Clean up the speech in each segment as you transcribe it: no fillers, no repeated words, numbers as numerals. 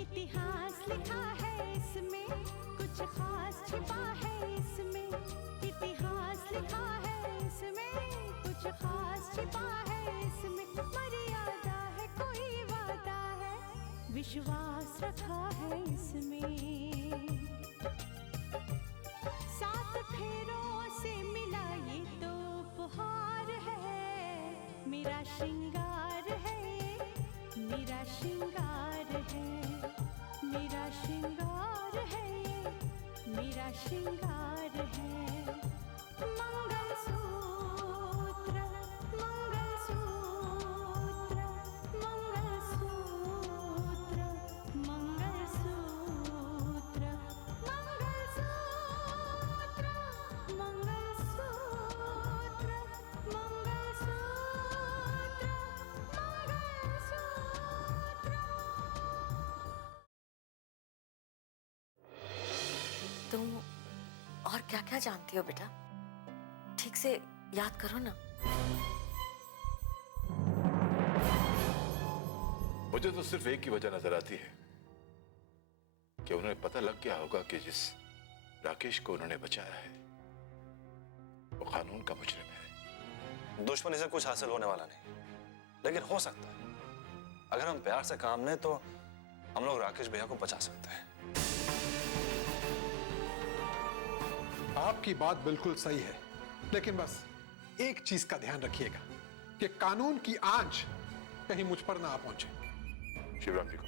इतिहास लिखा है इसमें, कुछ खास छिपा है इसमें। इतिहास लिखा है इसमें, कुछ खास छिपा है इसमें। मर्यादा है कोई वादा है, विश्वास रखा है इसमें। सात फेरों से मिला ये तो उपहार है, मेरा श्रृंगार है, मेरा श्रृंगार है, मेरा श्रृंगार है, मेरा श्रृंगार है। मंगलसूत्र, मंगलसूत्र, मंगलसूत्र, मंगलसूत्र, मंगलसूत्र, मंगलसूत्र, मंगलसूत्र। तुम और क्या क्या जानती हो बेटा? ठीक से याद करो ना। मुझे तो सिर्फ एक ही वजह नजर आती है कि उन्हें पता लग गया होगा कि जिस राकेश को उन्होंने बचाया है वो कानून का मुजरिम है। दुश्मनी से कुछ हासिल होने वाला नहीं, लेकिन हो सकता है अगर हम प्यार से काम लें तो हम लोग राकेश भैया को बचा सकते हैं। आपकी बात बिल्कुल सही है, लेकिन बस एक चीज का ध्यान रखिएगा कि कानून की आंच कहीं मुझ पर ना आ पहुंचे। शिवराम जी को।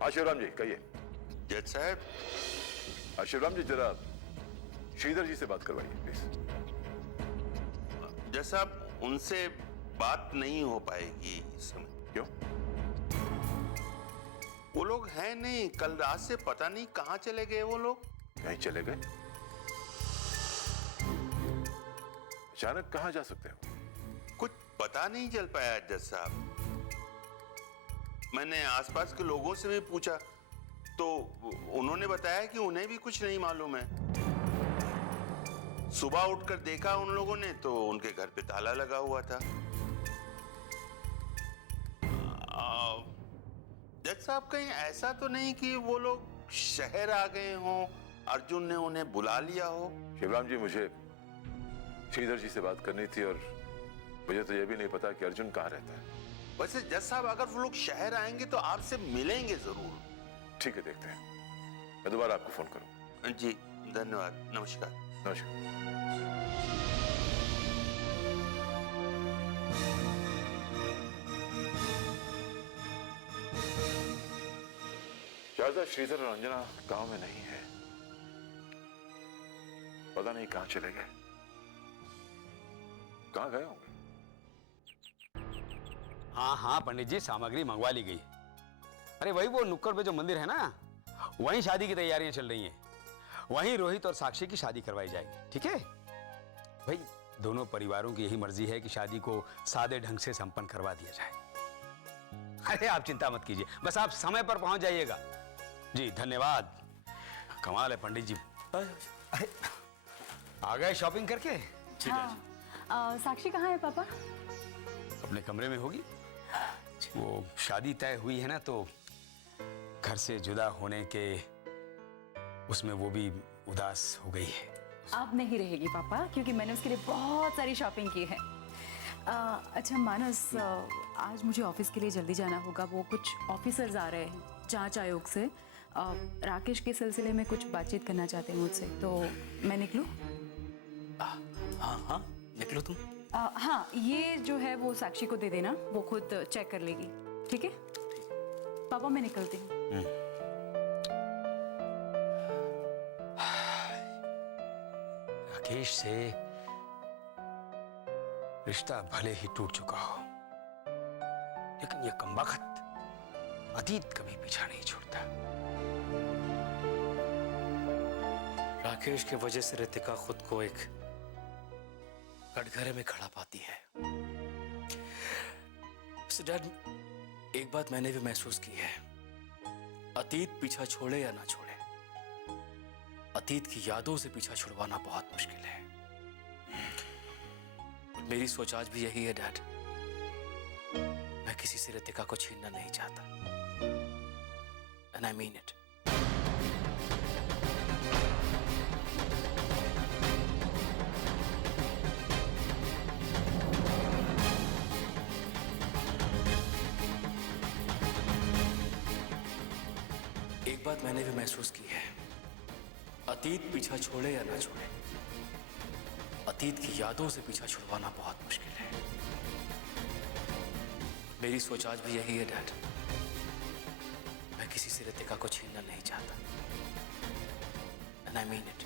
हाँ शिवराम जी कहिए। जज साहब। हाँ शिवराम जी जरा श्रीधर जी से बात करवाइए प्लीज। जज साहब उनसे बात नहीं हो पाएगी इस समय। क्यों? वो लोग हैं नहीं, कल रात से पता नहीं कहां चले गए वो लोग। कहीं चले गए? अचानक कहां जा सकते हो? कुछ पता नहीं चल पाया जज साहब। मैंने आसपास के लोगों से भी पूछा तो उन्होंने बताया कि उन्हें भी कुछ नहीं मालूम है। सुबह उठकर देखा उन लोगों ने तो उनके घर पे ताला लगा हुआ था। जज साहब कहीं ऐसा तो नहीं कि वो लोग शहर आ गए हों, अर्जुन ने उन्हें बुला लिया हो? शिवराम जी मुझे श्रीधर जी से बात करनी थी और मुझे तो यह भी नहीं पता कि अर्जुन कहाँ रहता है। वैसे जज साहब अगर वो लोग शहर आएंगे तो आपसे मिलेंगे जरूर। ठीक है देखते हैं, मैं दोबारा आपको फोन करूं। जी धन्यवाद, नमस्कार। नमस्कार। शारदा श्रीधर और अंजना गांव में नहीं है, पता नहीं कहां चले गए, कहां गए होंगे। हाँ हाँ पंडित जी, सामग्री मंगवा ली गई। अरे वही वो नुक्कड़ पे जो मंदिर है ना, वहीं शादी की तैयारियां चल रही हैं। वहीं रोहित और साक्षी की शादी करवाई जाएगी। ठीक है भाई, दोनों परिवारों की यही मर्जी है कि शादी को सादे ढंग से संपन्न करवा दिया जाए। अरे आप चिंता मत कीजिए, बस आप समय पर पहुंच जाइएगा। जी धन्यवाद। कमाल है पंडित जी। अरे आ गए शॉपिंग करके? हाँ। साक्षी कहाँ है पापा? अपने कमरे में होगी। वो शादी तय हुई है ना, तो घर से जुदा होने के उसमें वो भी उदास हो गई है। अब नहीं रहेगी पापा, क्योंकि मैंने उसके लिए बहुत सारी शॉपिंग की है। अच्छा मानस, आज मुझे ऑफिस के लिए जल्दी जाना होगा। वो कुछ ऑफिसर्स आ रहे हैं जांच आयोग से, राकेश के सिलसिले में कुछ बातचीत करना चाहते हैं मुझसे, तो मैं निकलूं? हाँ हाँ निकलो तुम। हाँ, ये जो है वो साक्षी को दे देना, वो खुद चेक कर लेगी। ठीक है पापा, मैं निकलती हूँ। राकेश से रिश्ता भले ही टूट चुका हो, लेकिन ये कमबख्त अतीत कभी पीछा नहीं छोड़ता। राकेश की वजह से रितिका खुद को एक कटघरे में खड़ा पाती है। डैड, एक बात मैंने भी महसूस की है, अतीत पीछा छोड़े या ना छोड़े, अतीत की यादों से पीछा छुड़वाना बहुत मुश्किल है। मेरी सोच आज भी यही है डैड। मैं किसी से रितिका को छीनना नहीं चाहता। and I mean it. एक बात मैंने भी महसूस की है, अतीत पीछा छोड़े या ना छोड़े, अतीत की यादों से पीछा छुड़वाना बहुत मुश्किल है। मेरी सोच आज भी यही है डैड। मैं किसी से रितिका को छीनना नहीं चाहता, and I mean it.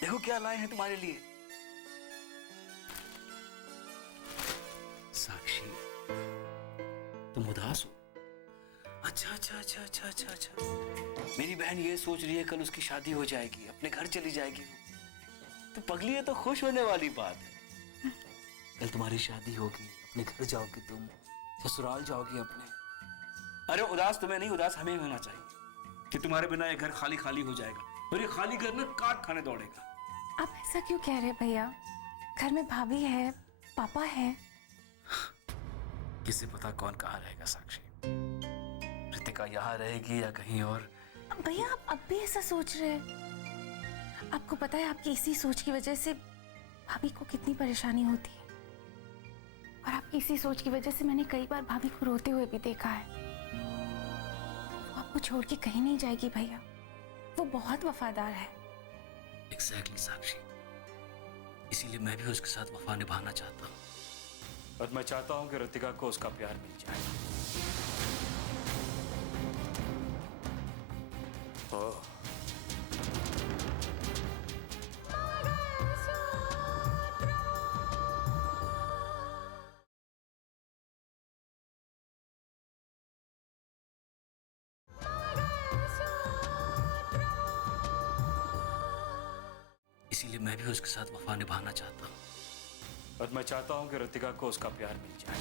देखो क्या लाए हैं तुम्हारे लिए। साक्षी, तुम उदास हो? अच्छा अच्छा अच्छा अच्छा अच्छा अच्छा। मेरी बहन ये सोच रही है कल उसकी शादी हो जाएगी, अपने घर चली जाएगी। तो पगली है तो खुश होने वाली बात है। कल तुम्हारी शादी होगी, अपने घर जाओगी, तुम ससुराल जाओगी अपने। अरे उदास तुम्हें नहीं, उदास हमें होना चाहिए कि तुम्हारे बिना ये घर खाली खाली हो जाएगा और ये खाली घर में काट खाने दौड़ेगा। आप ऐसा क्यों कह रहे भैया? घर में भाभी है, पापा है। किसे पता कौन कहाँ रहेगा साक्षी। रितिका यहाँ रहेगी या कहीं और। भैया आप अब भी ऐसा सोच रहे हैं? आपको पता है आपकी इसी सोच की वजह से भाभी को कितनी परेशानी होती है, और आपकी इसी सोच की वजह से मैंने कई बार भाभी को रोते हुए भी देखा है। वो आपको छोड़ के कहीं नहीं जाएगी भैया, वो बहुत वफादार है। एग्जैक्टली साक्षी, इसीलिए मैं भी उसके साथ वफा निभाना चाहता हूँ, और मैं चाहता हूँ कि रितिका को उसका प्यार मिल जाए। ओह, इसीलिए मैं भी उसके साथ वफा निभाना चाहता हूँ, और मैं चाहता हूँ कि रितिका को उसका प्यार मिल जाए।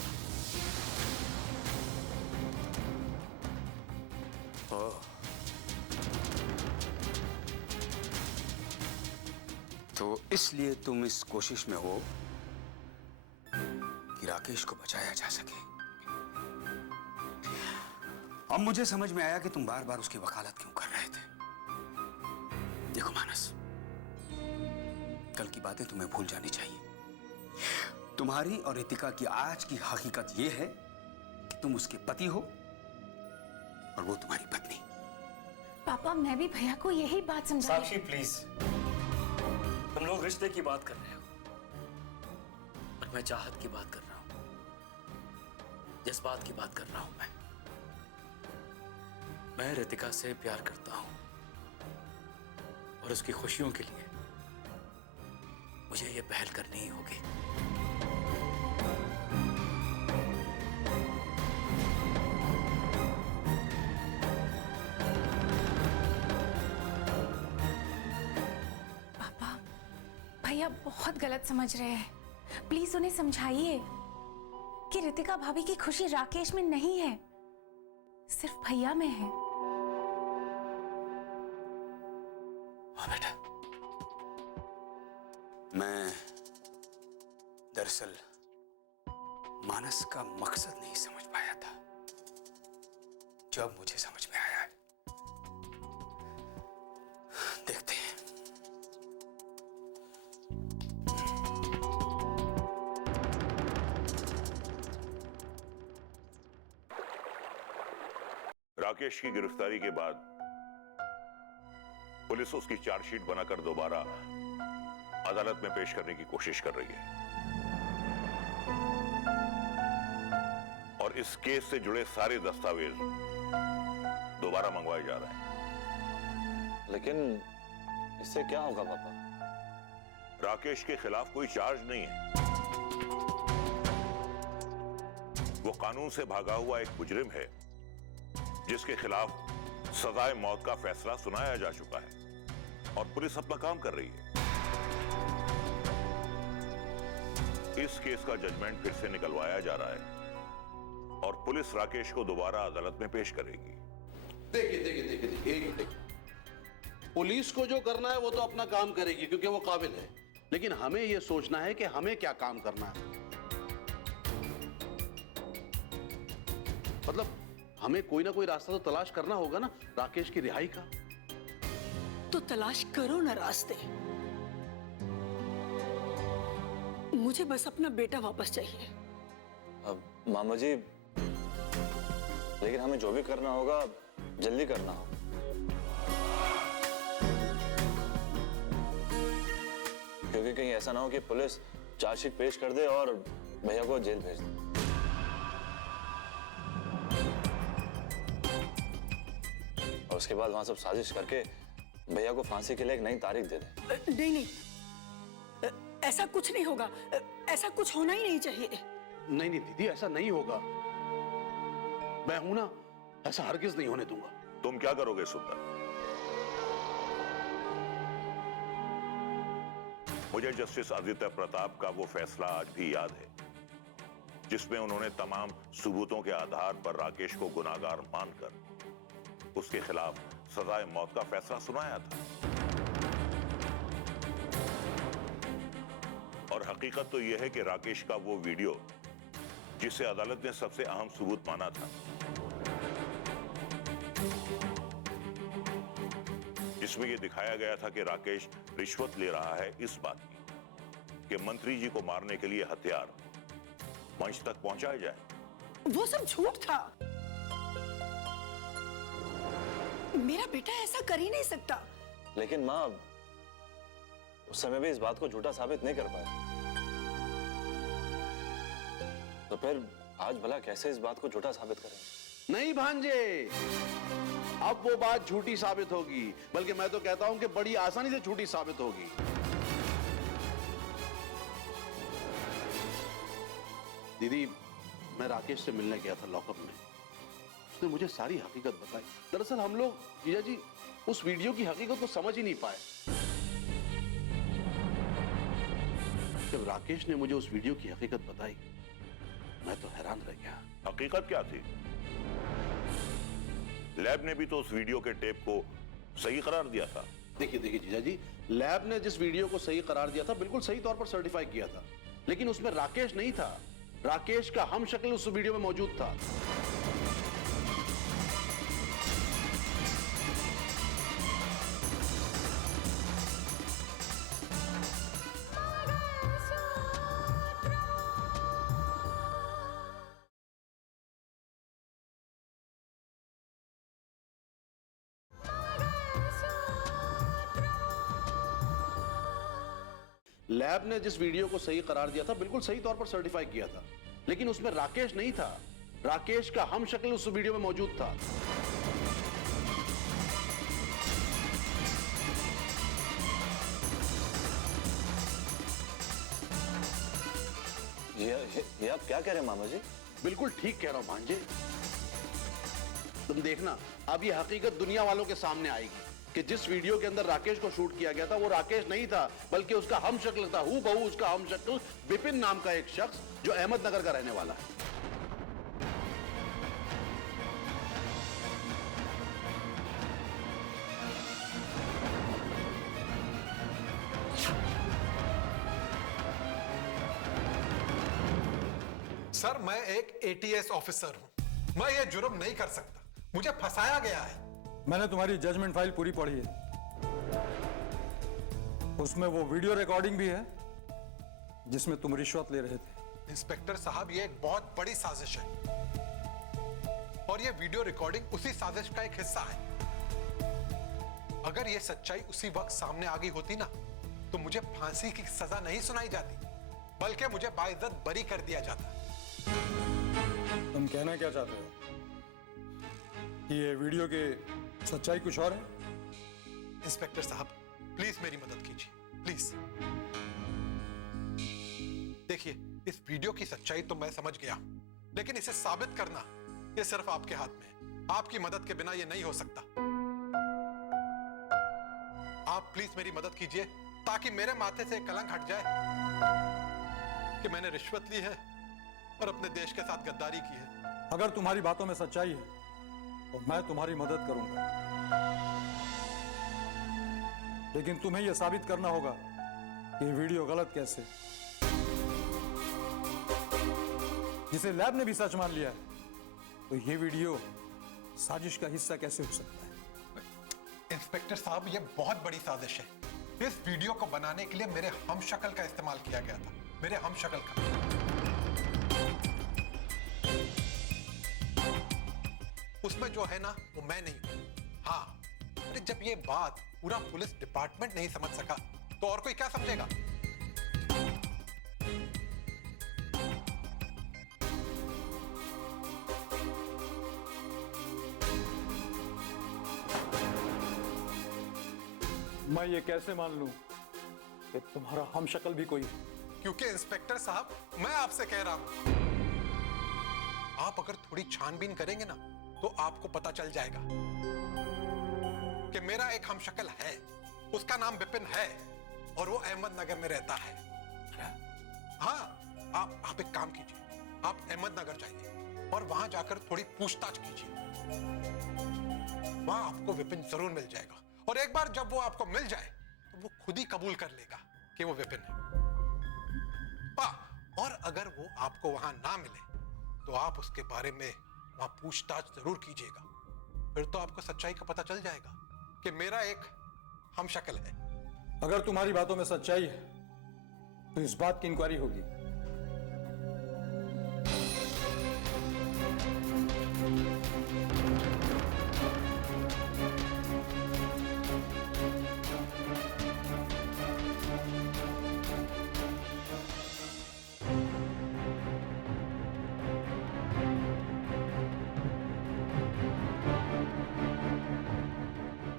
ओह, तो इसलिए तुम इस कोशिश में हो कि राकेश को बचाया जा सके। अब मुझे समझ में आया कि तुम बार बार उसकी वकालत क्यों कर रहे थे। देखो मानस, कल की बातें तुम्हें भूल जानी चाहिए। तुम्हारी और रितिका की आज की हकीकत यह है कि तुम उसके पति हो और वो तुम्हारी पत्नी। पापा मैं भी भैया को यही बात समझा। साक्षी प्लीज, तुम लोग रिश्ते की बात कर रहे हो और मैं चाहत की बात कर रहा हूं, जज्बात की बात कर रहा हूं। मैं रितिका से प्यार करता हूं और उसकी खुशियों के लिए मुझे ये पहल करनी ही होगी। पापा भैया बहुत गलत समझ रहे हैं, प्लीज उन्हें समझाइए कि रितिका भाभी की खुशी राकेश में नहीं है, सिर्फ भैया में है। हाँ बेटा, मैं दरअसल मानस का मकसद नहीं समझ पाया था, जब मुझे समझ में आया है। देखते हैं। राकेश की गिरफ्तारी के बाद पुलिस उसकी चार्जशीट बनाकर दोबारा अदालत में पेश करने की कोशिश कर रही है, और इस केस से जुड़े सारे दस्तावेज दोबारा मंगवाए जा रहे हैं। लेकिन इससे क्या होगा पापा? राकेश के खिलाफ कोई चार्ज नहीं है। वो कानून से भागा हुआ एक मुजरिम है जिसके खिलाफ सजाए मौत का फैसला सुनाया जा चुका है, और पुलिस अपना काम कर रही है। इस केस का जजमेंट फिर से निकलवाया जा रहा है और पुलिस राकेश को दोबारा अदालत में पेश करेगी। देखिए, पुलिस को जो करना है वो तो अपना काम करेगी क्योंकि वो काबिल है, लेकिन हमें यह सोचना है कि हमें क्या काम करना है। मतलब हमें कोई ना कोई रास्ता तो तलाश करना होगा ना राकेश की रिहाई का। तो तलाश करो ना रास्ते। मुझे बस अपना बेटा वापस चाहिए। अब मामा जी, लेकिन हमें जो भी करना होगा जल्दी करना होगा। क्योंकि कहीं ऐसा ना हो कि पुलिस चार्जशीट पेश कर दे और भैया को जेल भेज दे। और उसके बाद वहां सब साजिश करके भैया को फांसी के लिए एक नई तारीख दे दे। नहीं नहीं, ऐसा कुछ नहीं होगा। ऐसा कुछ होना ही नहीं चाहिए। नहीं नहीं दीदी, ऐसा नहीं होगा। मैं हूं ना, ऐसा हरगिज नहीं होने दूंगा। तुम क्या करोगे सुंदर? मुझे जस्टिस आदित्य प्रताप का वो फैसला आज भी याद है, जिसमें उन्होंने तमाम सबूतों के आधार पर राकेश को गुनाहगार मानकर उसके खिलाफ सजाए मौत का फैसला सुनाया था। और हकीकत तो यह है कि राकेश का वो वीडियो, जिसे अदालत ने सबसे अहम सबूत माना था, जिसमें यह दिखाया गया था कि राकेश रिश्वत ले रहा है इस बात की कि मंत्री जी को मारने के लिए हथियार मंच तक पहुंचाया जाए। वो सब झूठ था। मेरा बेटा ऐसा कर ही नहीं सकता। लेकिन माँ, उस समय भी इस बात को झूठा साबित नहीं कर पाए, तो फिर आज भला कैसे इस बात को झूठा साबित करें? नहीं भांजे, अब वो बात झूठी साबित होगी, बल्कि मैं तो कहता हूं कि बड़ी आसानी से झूठी साबित होगी। दीदी, मैं राकेश से मिलने गया था लॉकअप में। उसने मुझे सारी हकीकत बताई। दरअसल हम लोग जीजा जी उस वीडियो की हकीकत को समझ ही नहीं पाए। जब राकेश ने मुझे उस वीडियो की हकीकत बताई, मैं तो हैरान रह गया। हकीकत क्या थी? लैब ने भी तो उस वीडियो के टेप को सही करार दिया था। देखिए जीजा जी, लैब ने जिस वीडियो को सही करार दिया था, बिल्कुल सही तौर पर सर्टिफाई किया था, लेकिन उसमें राकेश नहीं था। राकेश का हम शक्ल उस वीडियो में मौजूद था। लैब ने जिस वीडियो को सही करार दिया था, बिल्कुल सही तौर पर सर्टिफाई किया था, लेकिन उसमें राकेश नहीं था। राकेश का हम शक्ल उस वीडियो में मौजूद था। ये आप क्या कह रहे हैं मामा जी? बिल्कुल ठीक कह रहा हूं भांजे। तुम देखना, अब ये हकीकत दुनिया वालों के सामने आएगी कि जिस वीडियो के अंदर राकेश को शूट किया गया था, वो राकेश नहीं था, बल्कि उसका हम शक्ल था। हूबहू उसका हम शक्ल विपिन नाम का एक शख्स, जो अहमदनगर का रहने वाला है। सर, मैं एक एटीएस ऑफिसर हूं। मैं ये जुर्म नहीं कर सकता। मुझे फंसाया गया है। मैंने तुम्हारी जजमेंट फाइल पूरी पढ़ी है। उसमें वो वीडियो रिकॉर्डिंग भी है जिसमें तुम रिश्वत ले रहे थे। इंस्पेक्टर साहब, ये एक बहुत बड़ी साजिश है और ये वीडियो रिकॉर्डिंग उसी साजिश का एक हिस्सा है। अगर ये सच्चाई उसी वक्त सामने आ गई होती ना, तो मुझे फांसी की सजा नहीं सुनाई जाती, बल्कि मुझे बाइज्जत बरी कर दिया जाता। तुम कहना क्या चाहते हो कि ये वीडियो के सच्चाई कुछ और है? इंस्पेक्टर साहब, प्लीज मेरी मदद कीजिए, प्लीज। देखिए, इस वीडियो की सच्चाई तो मैं समझ गया हूं, लेकिन इसे साबित करना ये सिर्फ आपके हाथ में है। आपकी मदद के बिना ये नहीं हो सकता। आप प्लीज मेरी मदद कीजिए ताकि मेरे माथे से कलंक हट जाए कि मैंने रिश्वत ली है और अपने देश के साथ गद्दारी की है। अगर तुम्हारी बातों में सच्चाई है तो मैं तुम्हारी मदद करूंगा, लेकिन तुम्हें यह साबित करना होगा कि ये वीडियो गलत कैसे, जिसे लैब ने भी सच मान लिया है तो ये वीडियो साजिश का हिस्सा कैसे हो सकता है? इंस्पेक्टर साहब, ये बहुत बड़ी साजिश है। इस वीडियो को बनाने के लिए मेरे हमशक्ल का इस्तेमाल किया गया था, मेरे हमशक्ल का। उसमें जो है ना, वो मैं नहीं हूं। हाँ, अरे जब ये बात पूरा पुलिस डिपार्टमेंट नहीं समझ सका तो और कोई क्या समझेगा? मैं ये कैसे मान लूं कि तुम्हारा हमशक्ल भी कोई है? क्योंकि इंस्पेक्टर साहब, मैं आपसे कह रहा हूं, आप अगर थोड़ी छानबीन करेंगे ना तो आपको पता चल जाएगा कि मेरा एक हमशक्ल है, उसका नाम विपिन है और वो अहमदनगर में रहता है। हाँ, आप एक काम कीजिए, आप अहमदनगर जाइए और वहां जाकर थोड़ी पूछताछ कीजिए। वहां आपको विपिन जरूर मिल जाएगा और एक बार जब वो आपको मिल जाए तो वो खुद ही कबूल कर लेगा कि वो विपिन है। और अगर वो आपको वहां ना मिले तो आप उसके बारे में वहां पूछताछ जरूर कीजिएगा। फिर तो आपको सच्चाई का पता चल जाएगा कि मेरा एक हमशक्ल है। अगर तुम्हारी बातों में सच्चाई है तो इस बात की इंक्वायरी होगी।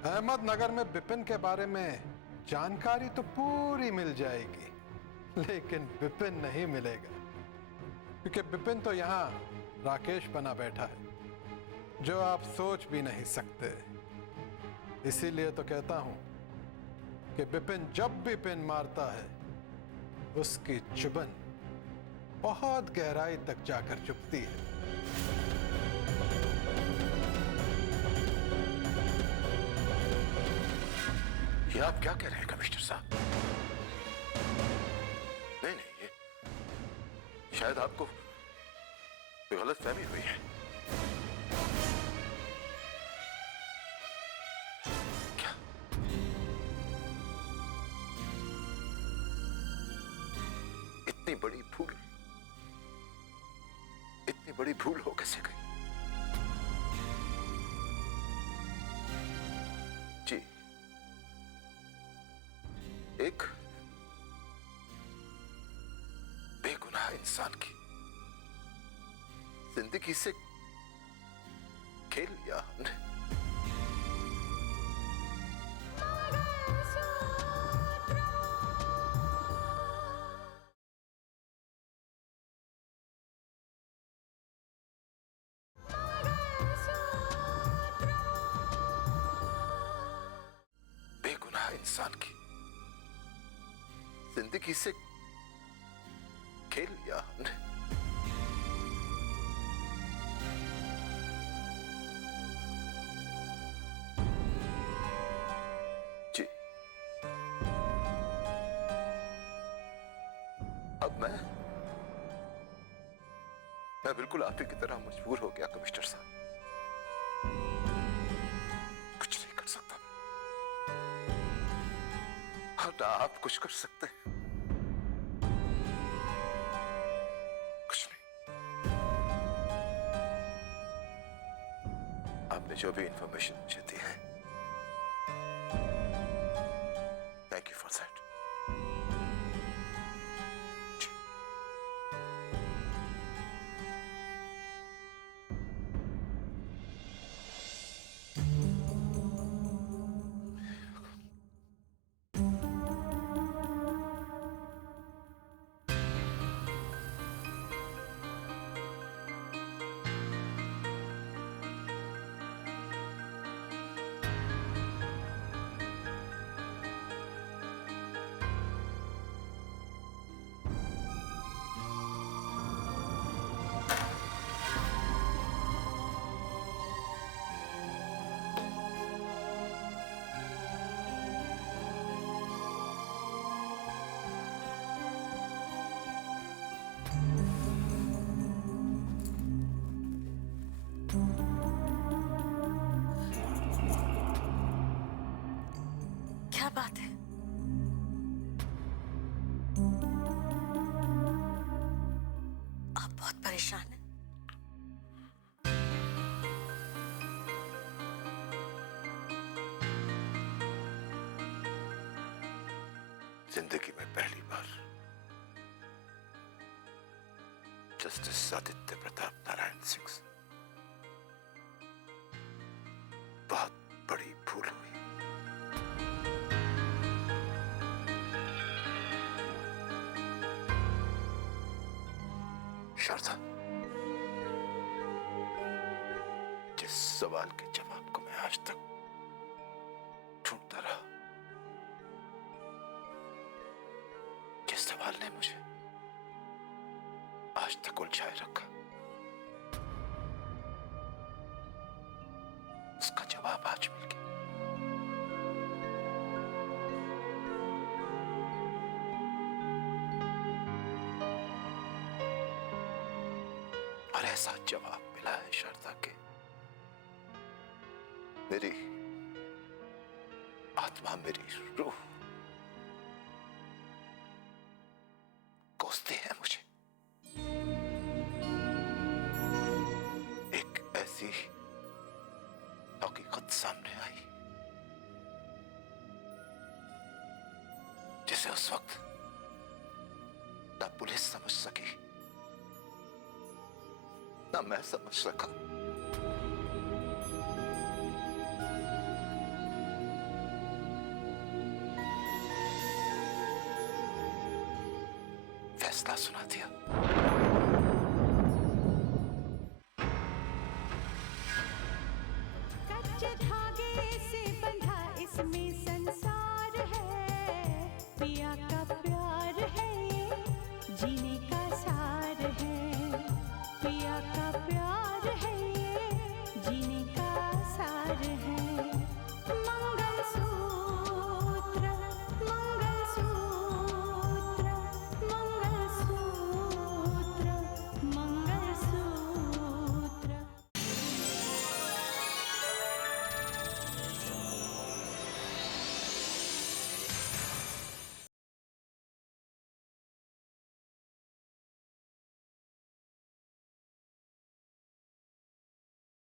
अहमदनगर में विपिन के बारे में जानकारी तो पूरी मिल जाएगी, लेकिन विपिन नहीं मिलेगा, क्योंकि विपिन तो यहाँ राकेश बना बैठा है, जो आप सोच भी नहीं सकते। इसीलिए तो कहता हूं कि विपिन जब भी पिन मारता है उसकी चुभन बहुत गहराई तक जाकर चुभती है। ये आप क्या कह रहे हैं कमिश्नर साहब? नहीं नहीं, ये शायद आपको कोई गलतफहमी हुई है। क्या? इतनी बड़ी भूल हो कैसे गई? जी, एक बेगुनाह इंसान की जिंदगी से खेल लिया हमने। बेगुनाह इंसान की जिंदगी से खेल लिया हमने। जी, अब मैं बिल्कुल आप ही की तरह मजबूर हो गया कमिश्नर साहब। कुछ नहीं कर सकता और ना आप कुछ कर सकते हैं। कुछ नहीं। आपने जो भी इंफॉर्मेशन मुझे दी है, थैंक यू फॉर दैट। आप बहुत परेशान हैं। जिंदगी में पहली बार जस्टिस आदित्य प्रताप नारायण सिंह से बहुत बड़ी भूल हुई। शारदा, जिस सवाल के जवाब को मैं आज तक ढूंढता रहा, जिस सवाल ने मुझे आज तक उलझाए रखा, उसका जवाब आज मिल गया। और ऐसा जवाब मिला है शारदा के मेरी आत्मा, मेरी रूह कोसती है मुझे। एक ऐसी हकीकत सामने आई जिसे उस वक्त ना पुलिस समझ सकी, ना मैं समझ सका। फैसला सुना दिया।